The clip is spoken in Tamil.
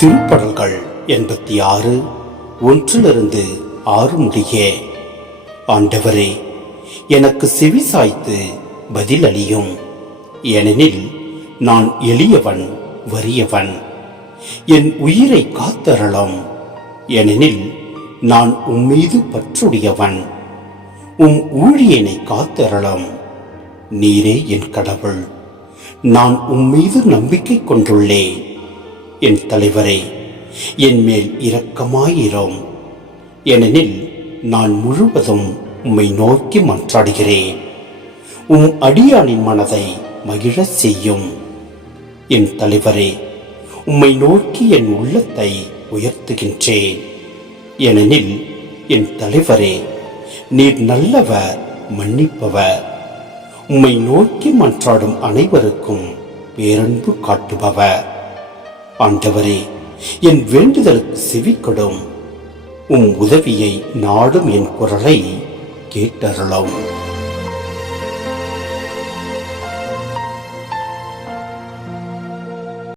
திருப்படல்கள் 86 1 6 முடிய. ஆண்டவரே, எனக்கு செவி சாய்த்து பதிலளியும். ஏனெனில் நான் எளியவன், வறியவன். என் உயிரை காத்தருளும். ஏனெனில் நான் உம்மீது பற்றுடையவன். உம் ஊழியனை காத்தருளும். நீரே என் கடவுள். நான் உம்மீது நம்பிக்கை கொண்டுள்ளேன். என் தலைவரே, என் மேல் இரக்கமாயிரும். ஏனெனில் நான் முழுவதும் உம்மை நோக்கி மன்றாடுகிறேன். உம் அடியானின் மனதை மகிழச் செய்யும். என் தலைவரே, உம்மை நோக்கி என் உள்ளத்தை உயர்த்துகின்றேன். ஏனெனில் என் தலைவரே, நீர் நல்லவர், மன்னிப்பவர். உம்மை நோக்கி மன்றாடும் அனைவருக்கும் பேரன்பு காட்டுபவர். ஆண்டவரே, என் வேண்டுதலுக்கு செவிக்கொடும். உம் உதவியை நாடும் என் குரலை கேட்டருளும்.